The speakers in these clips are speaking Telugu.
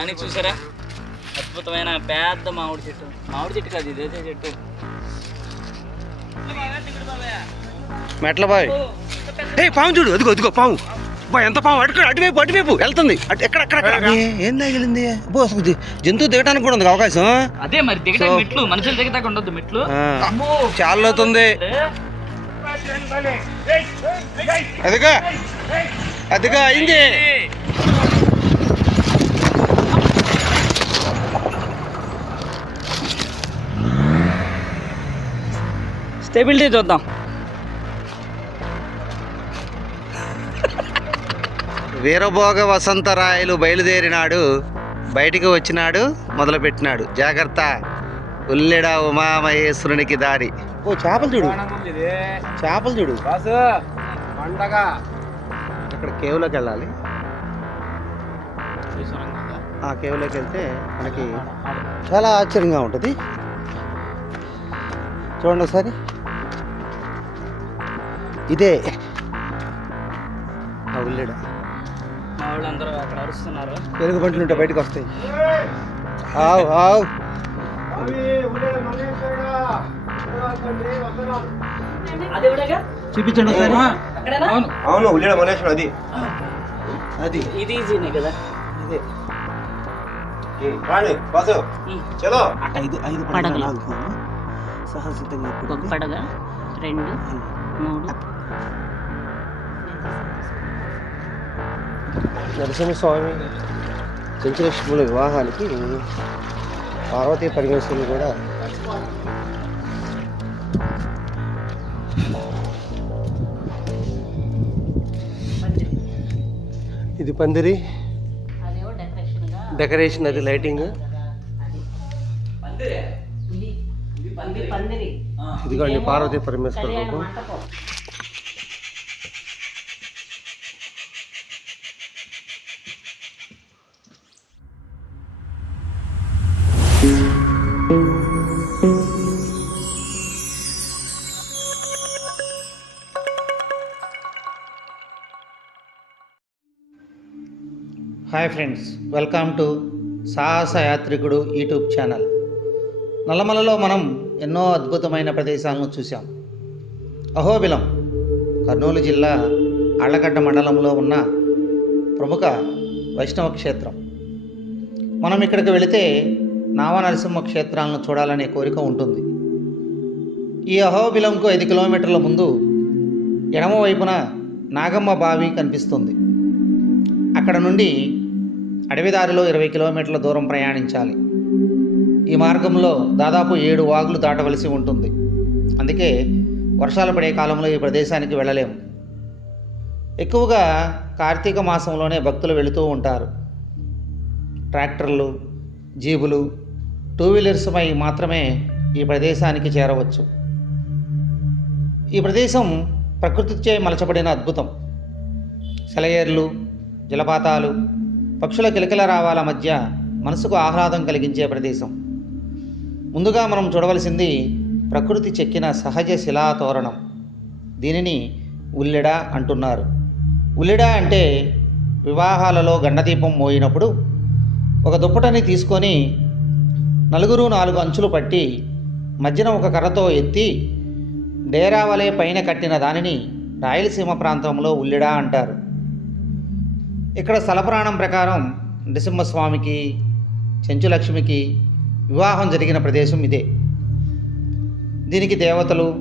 కానీ చూసారా అద్భుతమైన పెద్ద మామిడి చెట్టు మామిడి చెట్టు కాదు ఇదైతే చెట్టు మెట్ల బాయ్ ఏ పాము చూడు అదిగో అదిగో పాము బా ఎంత పాము అటు అటువైపు అటువైపు వెళ్తుంది అటు ఎక్కడ ఎక్కడ ఎక్కడ? ఏ, తగిలింది బో అసలు జంతువు దిగడానికి కూడా ఉంది అవకాశం అదే మరి దిగడానికి మెట్లు మనుషులు దిగదాకా ఉండొద్దు మెట్లు చాలా అవుతుంది అదిగా అదిగా అయింది స్టెబిలిటీ చూద్దాం. వీరభోగ వసంతరాయలు బయలుదేరినాడు. బయటికి వచ్చినాడు మొదలుపెట్టినాడు. జాగ్రత్త. ఉల్లెడ ఉమామహేశ్వరునికి దారి. ఓ చేపలు చూడు. చేపలు చూడు. అక్కడ కేవ్లోకి వెళ్ళాలి. ఆ కేవ్లోకి వెళ్తే మనకి చాలా ఆశ్చర్యంగా ఉంటుంది. చూడండి ఒకసారి. ఇదే. ఆ ఉల్లెడ మా వాళ్ళు అందరూ అక్కడ అరుస్తున్నారు. పెరుగు బంట్లు ఉంటే బయటకు వస్తాయి. ఆవు ఆవు అది? చూపించండి ఒకసారి? అవును. ఉల్లిడ మలేశ్వరం అది. అది. ఇది ఈజీనే కదా. ఇదే. రాణి బాసు. ఉమ్. చలో. ఐదు ఐదు పడగలు. సహసిద్ధంగా ఒక పడగ రెండు మూడు నరసింహస్వామి చెంచలక్ష్ముల వివాహానికి పార్వతీ పరమేశ్వరులు కూడా ఇది పందిరి. డెకరేషన్ అది లైటింగ్. పందిరి? పందిరి. ఇదిగోండి పార్వతీ పరమేశ్వర రూపం ఫ్రెండ్స్ వెల్కమ్ టు సాహస యాత్రికుడు యూట్యూబ్ ఛానల్. నల్లమలలో మనం ఎన్నో అద్భుతమైన ప్రదేశాలను చూసాం అహోబిలం కర్నూలు జిల్లా ఆళ్ళగడ్డ మండలంలో ఉన్న ప్రముఖ వైష్ణవ క్షేత్రం. మనం ఇక్కడికి వెళితే నామనరసింహ క్షేత్రాలను చూడాలనే కోరిక ఉంటుంది. ఈ అహోబిలంకు ఐదు కిలోమీటర్ల ముందు ఎడమవైపున నాగమ్మ బావి కనిపిస్తుంది. అక్కడ నుండి అడవిదారిలో ఇరవై కిలోమీటర్ల దూరం ప్రయాణించాలి. ఈ మార్గంలో దాదాపు ఏడు వాగులు దాటవలసి ఉంటుంది. అందుకే వర్షాలు పడే కాలంలో ఈ ప్రదేశానికి వెళ్ళలేము. ఎక్కువగా కార్తీక మాసంలోనే భక్తులు వెళుతూ ఉంటారు. ట్రాక్టర్లు జీబులు టూ వీలర్స్పై మాత్రమే ఈ ప్రదేశానికి చేరవచ్చు. ఈ ప్రదేశం ప్రకృతిచే మలచబడిన అద్భుతం. సెలయేర్లు జలపాతాలు పక్షుల కిలకిల రావాల మధ్య మనసుకు ఆహ్లాదం కలిగించే ప్రదేశం. ముందుగా మనం చూడవలసింది ప్రకృతి చెక్కిన సహజ శిలా తోరణం. దీనిని ఉల్లెడ అంటున్నారు. ఉల్లెడ అంటే వివాహాలలో గండదీపం మోయినప్పుడు ఒక దుప్పటని తీసుకొని నలుగురు నాలుగు అంచులు పట్టి మధ్యన ఒక కర్రతో ఎత్తి డేరావలే పైన కట్టిన దానిని రాయలసీమ ప్రాంతంలో ఉల్లిడ అంటారు. ఇక్కడ స్థలపురాణం ప్రకారం నరసింహస్వామికి చెంచులక్ష్మికి వివాహం జరిగిన ప్రదేశం ఇదే. దీనికి దేవతలు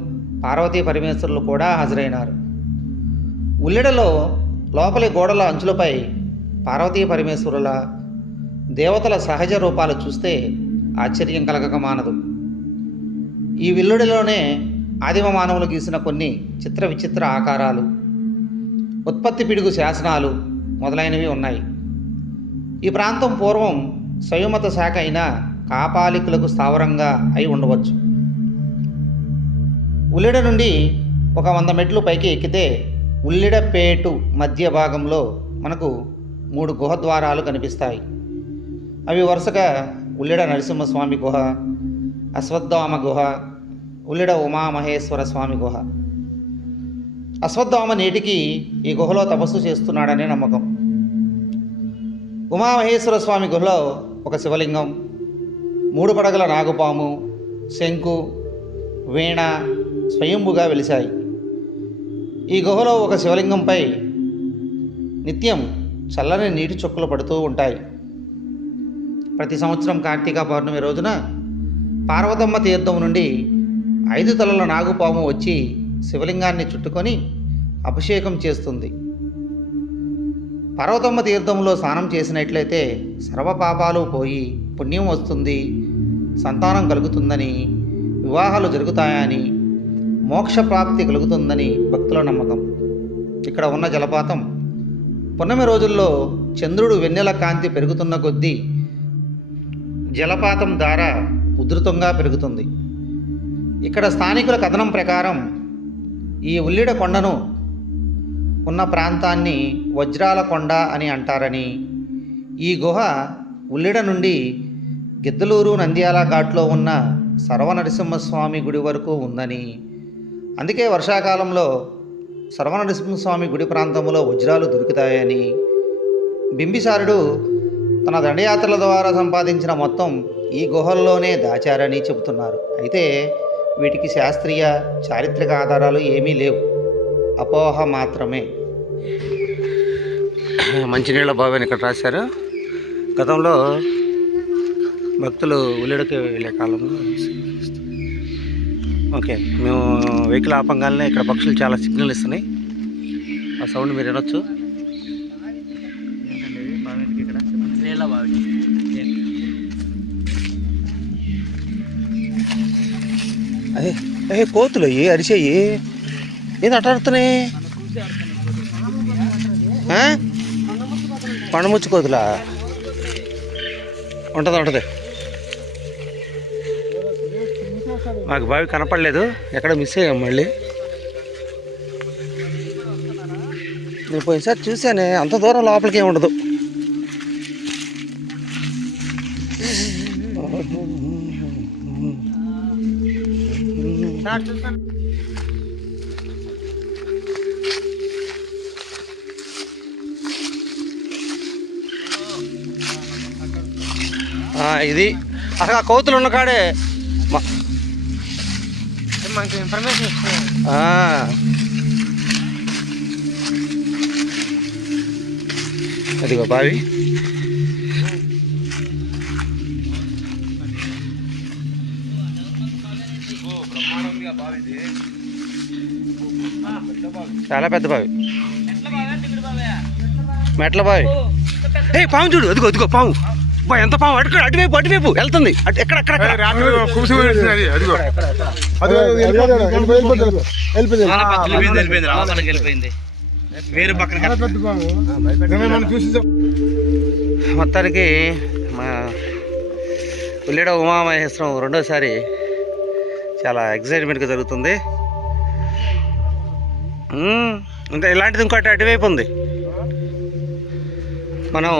పార్వతీ పరమేశ్వరులు కూడా హాజరైనారు. ఉల్లెడలో లోపలి గోడల అంచులపై పార్వతీ పరమేశ్వరుల దేవతల సహజ రూపాలు చూస్తే ఆశ్చర్యం కలగక మానదు. ఈ విల్లుడిలోనే ఆదిమ మానవులు గీసిన కొన్ని చిత్ర విచిత్ర ఆకారాలు ఉత్పత్తి పిడుగు శాసనాలు మొదలైనవి ఉన్నాయి. ఈ ప్రాంతం పూర్వం స్వయంమత శాఖ అయిన కాపాలికులకు స్థావరంగా అయి ఉండవచ్చు. ఉల్లిడ నుండి ఒక వంద మెట్లు పైకి ఎక్కితే ఉల్లిడపేటు మధ్య భాగంలో మనకు మూడు గుహద్వారాలు కనిపిస్తాయి. అవి వరుసగా ఉల్లిడ నరసింహస్వామి గుహ అశ్వత్థామ గుహ ఉల్లిడ ఉమామహేశ్వర స్వామి గుహ. అశ్వత్థామ నేటికి ఈ గుహలో తపస్సు చేస్తున్నాడనే నమ్మకం. ఉమామహేశ్వర స్వామి గుహలో ఒక శివలింగం మూడు పడగల నాగుపాము శంకు వీణ స్వయంభుగా వెలిశాయి. ఈ గుహలో ఒక శివలింగంపై నిత్యం చల్లని నీటి చుక్కలు పడుతూ ఉంటాయి. ప్రతి సంవత్సరం కార్తీక పౌర్ణమి రోజున పార్వతమ్మ తీర్థం నుండి ఐదు తలల నాగుపాము వచ్చి శివలింగాన్ని చుట్టుకొని అభిషేకం చేస్తుంది. పర్వతమ్మ తీర్థంలో స్నానం చేసినట్లయితే సర్వపాపాలు పోయి పుణ్యం వస్తుంది సంతానం కలుగుతుందని వివాహాలు జరుగుతాయని మోక్ష ప్రాప్తి కలుగుతుందని భక్తుల నమ్మకం. ఇక్కడ ఉన్న జలపాతం పున్నమి రోజుల్లో చంద్రుడు వెన్నెల కాంతి పెరుగుతున్న కొద్దీ జలపాతం ధార ఉధృతంగా పెరుగుతుంది. ఇక్కడ స్థానికుల కథనం ప్రకారం ఈ ఉల్లిడ కొండను ఉన్న ప్రాంతాన్ని వజ్రాల కొండ అని అంటారని. ఈ గుహ ఉల్లిడ నుండి గిద్దలూరు నంద్యాల ఘాట్లో ఉన్న సర్వనరసింహస్వామి గుడి వరకు ఉందని. అందుకే వర్షాకాలంలో సర్వనరసింహస్వామి గుడి ప్రాంతంలో వజ్రాలు దొరుకుతాయని. బింబిసారుడు తన దండయాత్రల ద్వారా సంపాదించిన మొత్తం ఈ గుహల్లోనే దాచారని చెబుతున్నారు. అయితే వీటికి శాస్త్రీయ చారిత్రక ఆధారాలు ఏమీ లేవు. అపోహ మాత్రమే. మంచినీళ్ళ బావి ఇక్కడ రాశారు? గతంలో భక్తులు ఉల్లిడకి వెళ్ళే కాలంలో ఓకే మేము వెహికల్ ఆపంగానే ఇక్కడ పక్షులు చాలా సిగ్నల్ ఇస్తున్నాయి. ఆ సౌండ్ మీరు వినొచ్చు. ఇక్కడ మంచినీళ్ళ బావి. అదే ఏ కోతులు అయ్యి అరిసేయి ఏది అటాడుతున్నాయి పండముచ్చు కోతులా? ఉంటుంది ఉంటుంది. మాకు బావి కనపడలేదు ఎక్కడ మిస్ అయ్యాం మళ్ళీ. నేను పోయినసారి చూశానే అంత దూరం లోపలికి ఏమి ఉండదు. ఆ, ఇది. అసలు ఆ కోతులు ఉన్న కాడే మ- మనకి ఇన్ఫర్మేషన్ ఆ. అదిగో బావి. చాలా పెద్ద బావి. మెట్ల బావి ఏ పాము చూడు. అదిగో అదిగో పాము. ఎంత పాము? అటు అటువైపు అటువైపు వెళ్తుంది. అటు ఎక్కడ అక్కడ వేరే పక్కన మొత్తానికి మా ఉల్లిడ ఉమామహేశ్వరం రెండోసారి చాలా ఎగ్జైట్మెంట్గా జరుగుతుంది. ఇంకా ఇలాంటిది ఇంకోటి అటువైపు ఉంది. మనం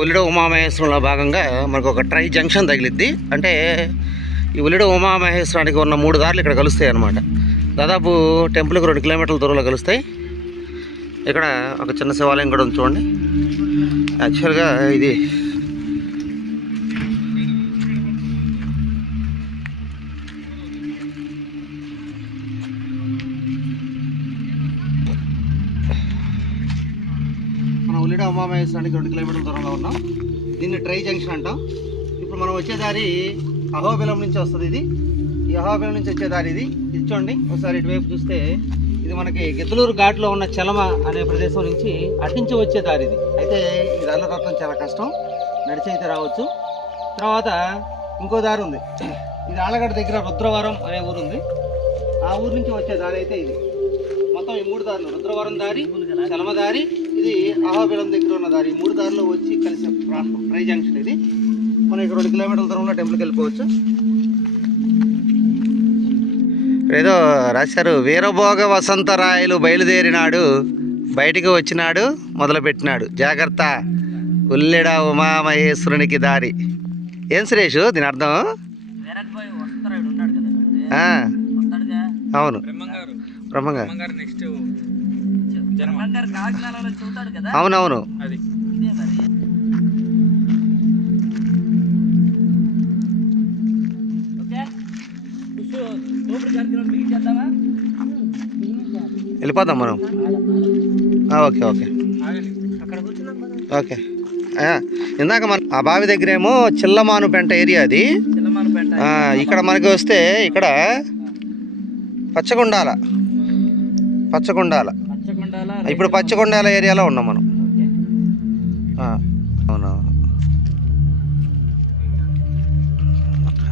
ఉల్లిడ ఉమామహేశ్వరంలో భాగంగా మనకు ఒక ట్రై జంక్షన్ తగిలిద్ది. అంటే ఈ ఉల్లిడ ఉమామహేశ్వరానికి ఉన్న మూడు దారులు ఇక్కడ కలుస్తాయి అనమాట దాదాపు టెంపుల్కి రెండు కిలోమీటర్ల దూరంలో కలుస్తాయి. ఇక్కడ ఒక చిన్న శివాలయం కూడా ఉంది చూడండి. యాక్చువల్గా ఇది ఉల్లిడ రెండు కిలోమీటర్ల దూరంలో ఉన్నాం. దీన్ని ట్రై జంక్షన్ అంటాం. ఇప్పుడు మనం వచ్చేదారి అహోబిలం నుంచి వస్తుంది ఇది. ఈ అహోబిలం నుంచి వచ్చే దారి ఇది. ఇది చూడండి. ఒకసారి ఇటువైపు చూస్తే ఇది మనకి గిద్దలూరు ఘాట్లో ఉన్న చలమ అనే ప్రదేశం నుంచి అటించి వచ్చే దారి ఇది. అయితే ఈ దారిలో రావడం చాలా కష్టం. నడిచి అయితే రావచ్చు. తర్వాత ఇంకో దారి ఉంది. ఇది ఆలగడ్డ దగ్గర రుద్రవరం అనే ఊరు ఉంది. ఆ ఊరు నుంచి వచ్చే దారి అయితే ఇది. మొత్తం ఈ మూడు దారులు. రుద్రవరం దారి చలమ దారి ఇది అహోబిలం దగ్గర ఉన్న దారి. మూడు దారిలో వచ్చి కలిసే ప్రాంతం ట్రై జంక్షన్ ఇది. మనం ఇక్కడ రెండు కిలోమీటర్ల దూరంలో టెంపుల్కి వెళ్ళిపోవచ్చు. ఏదో రాశారు వీరభోగ వసంతరాయలు బయలుదేరినాడు బయటికి వచ్చినాడు మొదలుపెట్టినాడు. జాగ్రత్త ఉల్లెడ ఉమామహేశ్వరునికి దారి. ఏం సురేష్? దీని అర్థం? అవును. బ్రహ్మంగారు. బ్రహ్మంగా బ్రహ్మంగారు నెక్స్ట్ అవునవును. వెళ్ళిపోతాం మనం. Okay okay. ఓకే. ఇందాక మన ఆ బావి దగ్గరేమో చిల్లమాను పెంట ఏరియా అది. ఇక్కడ మనకి వస్తే ఇక్కడ పచ్చగుండాల. పచ్చగుండాల. ఇప్పుడు పచ్చగుండాల ఏరియాలో ఉన్నాం మనం. అవునవును.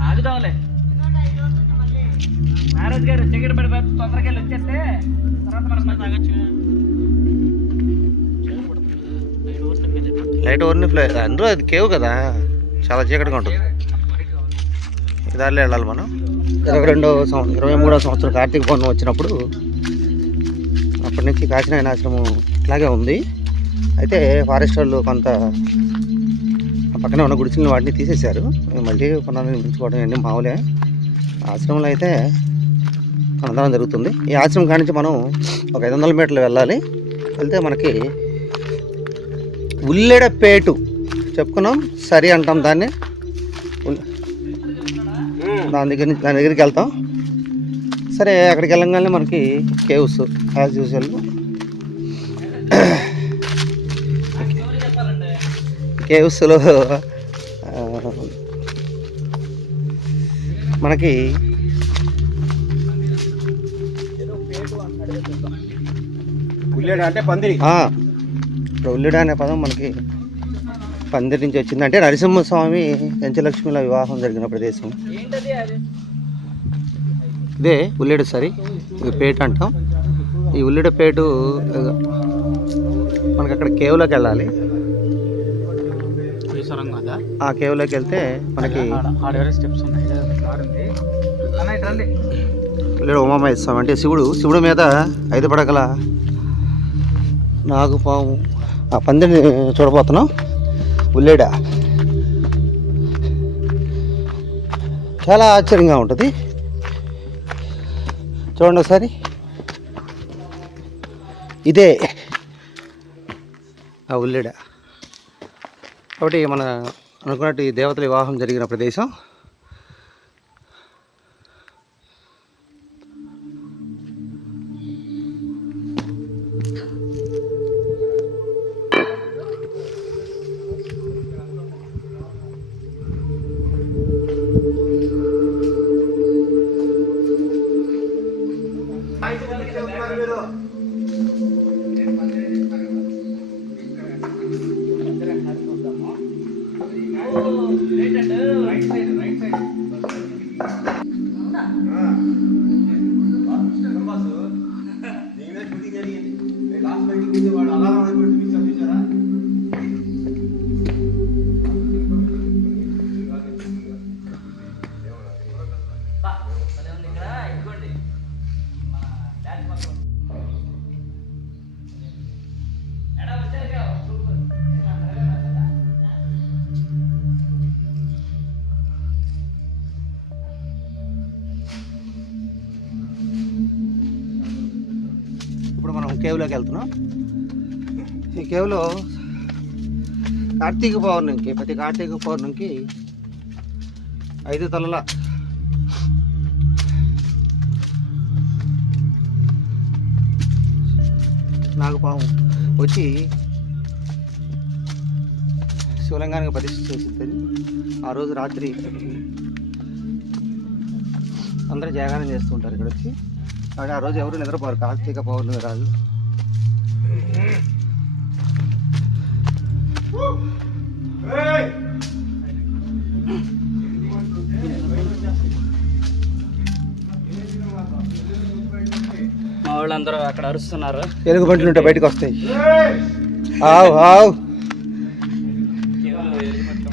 ఆగుదాంలే. మ్యారేజ్ గారు చీకటి పడిపోయి తొందరగా వెళ్ళి వచ్చేస్తే తర్వాత మనం మంచి తాగొచ్చు లైట్ ఓర్ని ఫ్లై అందులో అది కేవ్ కదా. చాలా చీకటిగా ఉంటుంది. ఈ దారిలో వెళ్ళాలి మనం. ఇరవై రెండో సంవత్సరం ఇరవై మూడో సంవత్సరం కార్తీక పౌర్ణమి వచ్చినప్పుడు అప్పటి నుంచి కాశీనాయన ఆశ్రమం ఇలాగే ఉంది. అయితే ఫారెస్ట్ వాళ్ళు కొంత పక్కనే ఉన్న గుడిసిన వాటిని తీసేశారు. మళ్ళీ పునర్ నిర్మించుకోవడం అండి మామూలే ఆశ్రమంలో అయితే అన్నదానం జరుగుతుంది. ఈ ఆశ్రమం కానించి నుంచి మనం ఒక ఐదు వందల మీటర్లు వెళ్ళాలి. వెళ్తే మనకి ఉల్లెడపేటు చెప్పుకున్నాం. సరి అంటాం దాన్ని. దాని దగ్గర నుంచి దాని దగ్గరికి వెళ్తాం. సరే అక్కడికి వెళ్ళంగానే మనకి కేవ్స్ యాజ్ యూజువల్ కేవ్స్లో మనకి అంటే పందిరి. ఆ, ఇప్పుడు ఉల్లిడ అనే పదం మనకి పందిరి నుంచి వచ్చింది. అంటే నరసింహస్వామి పంచలక్ష్మిల వివాహం జరిగిన ప్రదేశం. ఏంటది అది? ఇదే ఉల్లిడ సరి ఇది పేట అంటాం. ఈ ఉల్లిడ పేటు మనకి అక్కడ కేవ్లోకి వెళ్ళాలి. ఆ కేవ్లోకి వెళ్తే మనకి ఉల్లిడ ఉమామహేశ్వర స్వామి అంటే శివుడు. శివుడు మీద ఐదు పడగల నాగుపాము. ఆ పందిరిని చూడబోతున్నాం. ఉల్లేడ? చాలా ఆశ్చర్యంగా ఉంటుంది. చూడండి ఒకసారి. ఇదే. ఆ ఉల్లిడ. కాబట్టి మన అనుకున్నట్టు ఈ దేవతల వివాహం జరిగిన ప్రదేశం. ఎడా వచ్చారుగా సూపర్. ఇప్పుడు మనం కేవ్లోకి వెళ్తున్నాం. కేవలం కార్తీక పౌర్ణమికి ప్రతి కార్తీక పౌర్ణమికి ఐదు తలల నాగపాము వచ్చి శివలింగానికి ప్రతిష్ఠ చేసింది ఆ రోజు రాత్రి అందరూ జాగారం చేస్తూ ఉంటారు ఇక్కడ వచ్చి కానీ ఆ రోజు ఎవరు నిద్రపోరు కార్తీక పౌర్ణమి రాజు. మా వాళ్ళందరూ అక్కడ అరుస్తున్నారు. ఎలుగు బంట్లు ఉంటే బయటకు వస్తాయి. ఆవు ఆవు ఎలుగుబంట్లు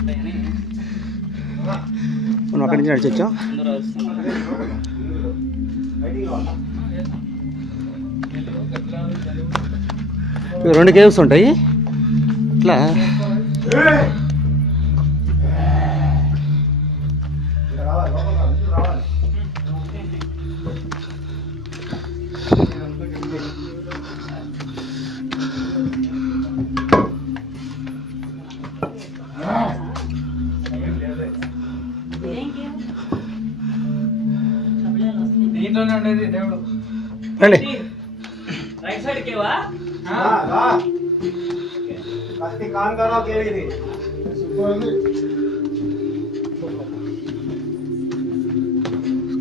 మనం అక్కడి నుంచి నడిచి వచ్చాం. అందరూ అరుస్తున్నారు. ఇవి రెండు కేవ్స్ ఉంటాయి. ఇట్లా. దేవుడు. రండి రైట్ సైడ్ కేవా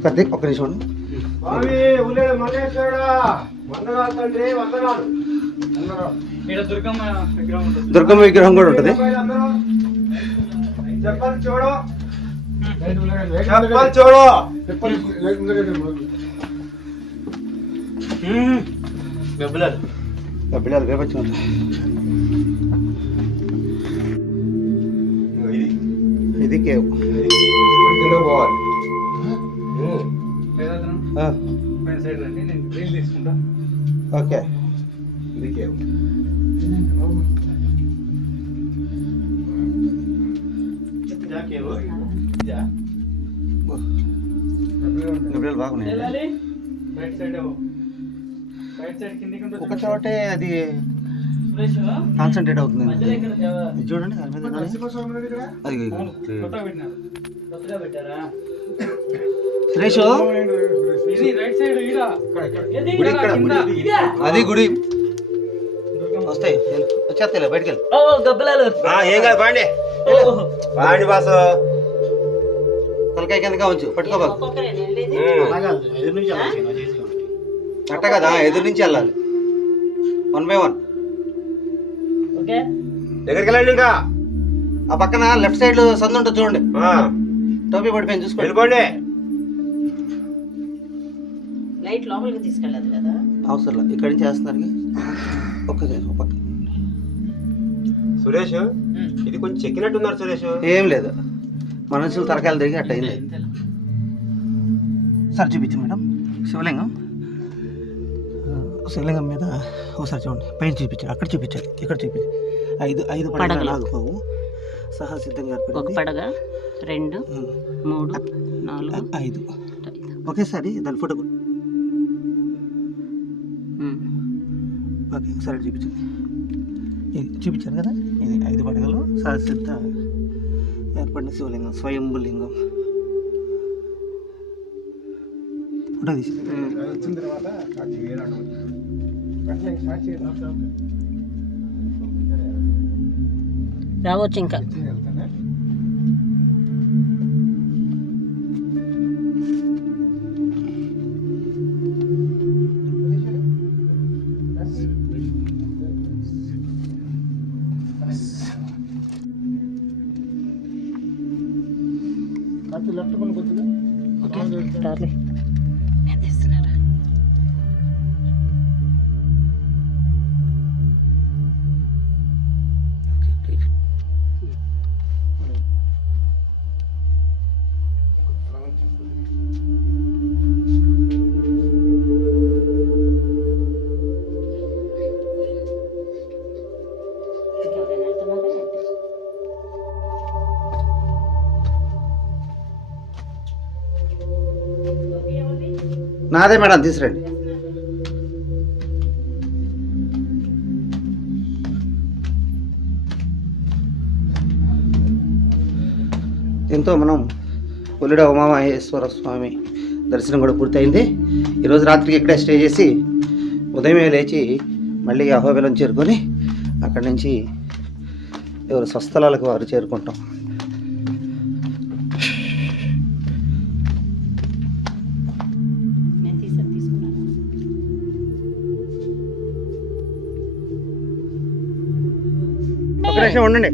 కార్తీక్ ఒక్క నిమిషం. స్వామి వందనాలు తండ్రి వందనాలు. ఇక్కడ దుర్గమ్మ విగ్రహం ఉంటుంది. దుర్గమ్మ విగ్రహం కూడా ఉంటుంది. అందరూ. చెప్పలు చూడు. చెప్పలు చూడు. బెబ్బులాలు పిల్లలు రేపు వచ్చిన ఇది ఇది కేవ్ కింద పోవాలి వేదాంతరం ఆ, పైన సైడ్ రండి నేను రీల్ తీసుకుంటా ఓకే ఇది కేవ్ పిల్లలు బాగున్నాయి వెళ్ళాలి రైట్ సైడ్ ఒక చోటే అది కాన్సన్ట్రేట్ అవుతుంది. ఇది చూడండి దాని మీద. అది సురేష్? గుడి ఇక్కడ, కింద. ఇదా? అది గుడి. వస్తాయి. వచ్చేస్తాయి బయటికి వెళ్ళి ఓ గబ్బలాలు. ఏం కాదు బాండి. బాండి బాసు. తలకాయ కిందగా ఉంచు పట్టుకోబాకు. అట్ట కదా? ఎదురు నుంచి వెళ్ళాలి. One by one okay. దగ్గరికి వెళ్ళండి ఇంకా? ఆ పక్కన లెఫ్ట్ సైడ్ సందు ఉంటుంది చూడండి. ఆ, టోపీ పడిపోయింది చూసుకోండి. వెళ్ళిపోండి. లైట్ లోపలికి తీసుకెళ్ళదు కదా? అవసరం లేదు. ఇక్కడి నుంచి వేస్తున్నారు ఒక్క ఒక పక్క. సురేష్ ఇది కొంచెం చెక్కినట్టున్నారు సురేష్. ఏం లేదు. మనుషులు తరకాయలు తిరిగి అట్ట అయింది. సార్ చూపించు మేడం. శివలింగం. శివలింగం మీద ఒకసారి చూడండి. పైన చూపించాలి అక్కడ చూపించాలి ఇక్కడ చూపించాలి ఐదు ఐదు పడగలు పడగలు. లాగుకోవు సహా సిద్ధంగా ఒక. పడగ రెండు మూడు నాలుగు ఐదు. ఒకేసారి దాని ఫోటో. ఓకే ఒకసారి చూపించండి. ఇది చూపించాను కదా? ఇది ఐదు పడగలు. సహసిద్ధ ఏర్పడిన శివలింగం స్వయంభు లింగం. ఫోటో తీసి వచ్చిన తర్వాత నాదే మేడం తీసురండి దీంతో మనం ఉల్లిడ ఉమామహేశ్వర స్వామి దర్శనం కూడా పూర్తయింది. ఈరోజు రాత్రికి ఇక్కడే స్టే చేసి ఉదయమే లేచి మళ్ళీ అహోబిలం చేరుకొని అక్కడి నుంచి ఎవరు స్వస్థలాలకు వారు చేరుకుంటాం. ఉండండి.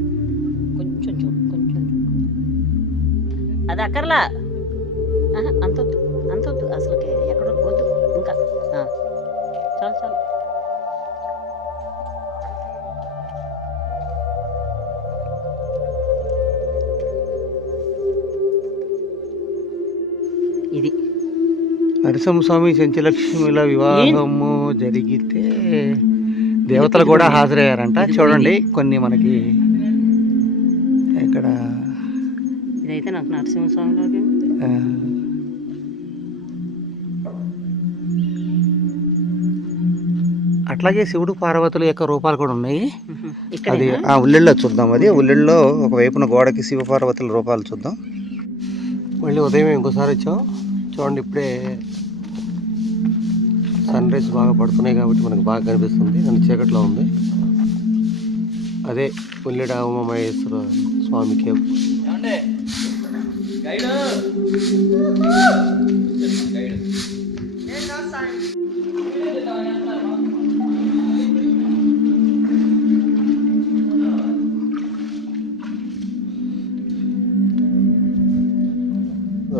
కొంచెం చూ కొంచెం చూ అది అక్కర్లా? ఆహా, అంతొద్దు అంతొద్దు. అసలుకి ఎక్కడో వద్దు. ఇంకా. ఆ, చాలు చాలు. ఇది. నరసింహస్వామి చెంచలక్ష్మిల వివాహము జరిగితే దేవతలు కూడా హాజరయ్యారంట. చూడండి కొన్ని మనకి ఇక్కడ ఇదైతే నాకు. ఆ, అట్లాగే శివుడు పార్వతుల యొక్క రూపాలు కూడా ఉన్నాయి. అది ఆ ఉల్లెళ్ళలో చూద్దాం అది. ఉల్లెళ్ళలో ఒకవైపున గోడకి శివ పార్వతుల రూపాలు చూద్దాం. మళ్ళీ ఉదయం ఇంకోసారి వచ్చాం. చూడండి ఇప్పుడే సన్ రైజ్ బాగా పడుతున్నాయి కాబట్టి మనకు బాగా కనిపిస్తుంది. నన్ను చీకట్లో ఉంది. అదే ఉల్లిడ ఉమామహేశ్వర స్వామి కేవ్.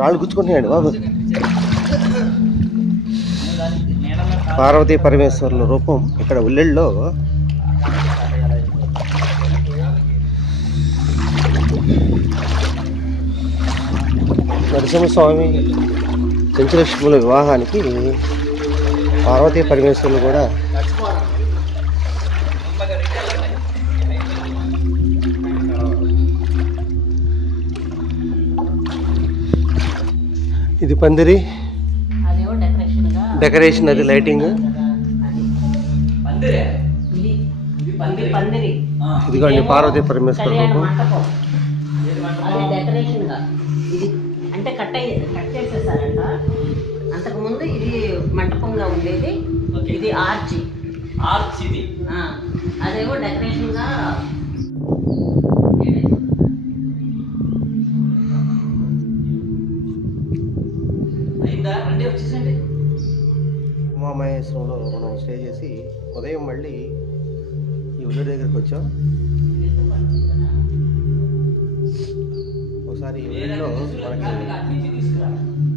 రాళ్ళు గుచ్చుకుంటున్నాయండి బాబు. పార్వతీ పరమేశ్వరుల రూపం ఇక్కడ ఉల్లెళ్ళలో నరసింహస్వామి చెంచులక్ష్ముల వివాహానికి పార్వతీ పరమేశ్వరులు కూడా ఇది పందిరి. డెకరేషన్ అది లైటింగ్? అది పందిరే. ఇది ఇది పందిరి. ఇదిగోండి పార్వతీ పరమేశ్వర రూపం అంటే కట్ కట్ చేసేసారంట. అంతకుముందు ఇది మంటపంగా ఉండేది. ఇది ఆర్చి. ఆర్చ్ అదేమో డెకరేషన్గా ఉమామహేశ్వరంలో మనం స్టే చేసి ఉదయం మళ్ళీ ఈ ఉల్లి దగ్గరికి వచ్చాం. ఒకసారి ఈ ఊళ్ళో మనకి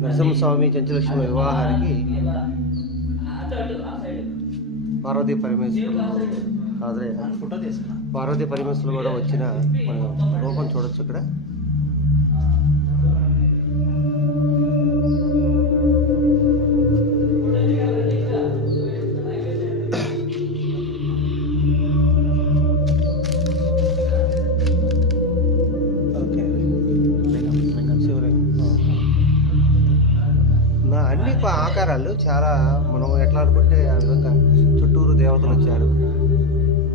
నరసింహస్వామి చెంచులక్ష్మి వివాహానికి పార్వతీ పరమేశ్వరులు హాజరయ్యారు. పార్వతీ పరమేశ్వరులు కూడా వచ్చిన మనం రూపం చూడొచ్చు ఇక్కడ. చాలా మనం ఎట్లా అనుకుంటే ఆ విధంగా చుట్టూరు దేవతలు వచ్చారు.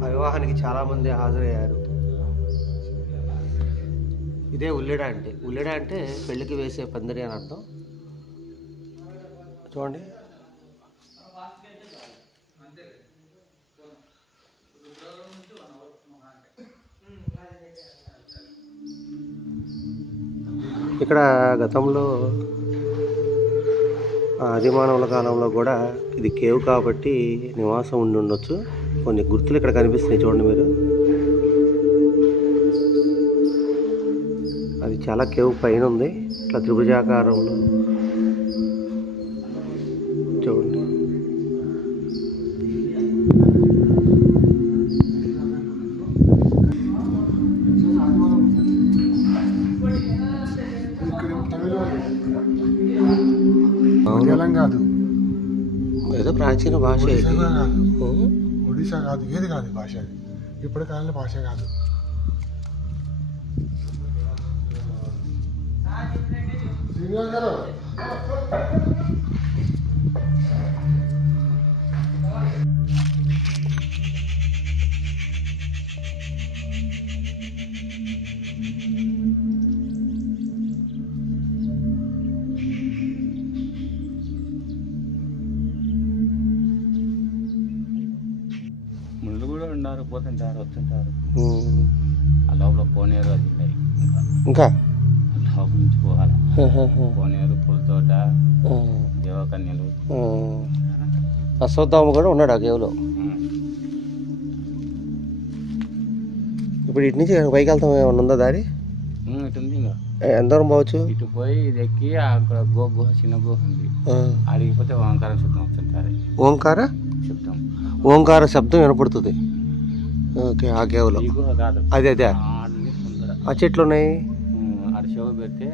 ఆ వివాహానికి చాలామంది హాజరయ్యారు. ఇదే ఉల్లెడ అంటే ఉల్లెడ అంటే పెళ్ళికి వేసే పందిరి అని అర్థం. చూడండి. ఇక్కడ గతంలో ఆదిమానవుల కాలంలో కూడా ఇది కేవ్ కాబట్టి నివాసం ఉండి ఉండొచ్చు కొన్ని గుర్తులు ఇక్కడ కనిపిస్తున్నాయి చూడండి మీరు. అది చాలా కేవ్ పైన ఉంది. ఇట్లా త్రిభుజాకారంలో. చూడండి. ప్రాచీన భాష ఒడిశా ఇది కాదు. ఉం? ఒడిశా కాదు. ఏది కాదు భాష అది? ఇప్పటి కాలంలో భాష కాదు. శ్రీనివాస్ గారు. పోతుంటారు వస్తుంటారు. ఆ లోపల కోనేరు అది ఉన్నాయి ఇంకా. లోపల నుంచి పోవాలి? కోనేరు. దేవకన్యలు. అశ్వత్థామ కూడా ఉన్నాడు ఆ కేవ్లో. ఇప్పుడు ఇటు నుంచి పైకి వెళ్తాం ఏమన్నా ఉందా దారి? ఇటు ఉంది ఇంకా. ఏ, ఎంత దూరం పోవచ్చు? ఇటు పోయి ఇది ఎక్కి అక్కడ గో గుహ చిన్న గుహ ఉంది. అడిగిపోతే ఓంకారం శబ్దం వస్తుంటారు. ఓంకార? శబ్దం. ఓంకార శబ్దం వినపడుతుంది. ఓకే ఆ కేవలం అదే అదే. ఆ చెట్లు ఉన్నాయి పెడితే.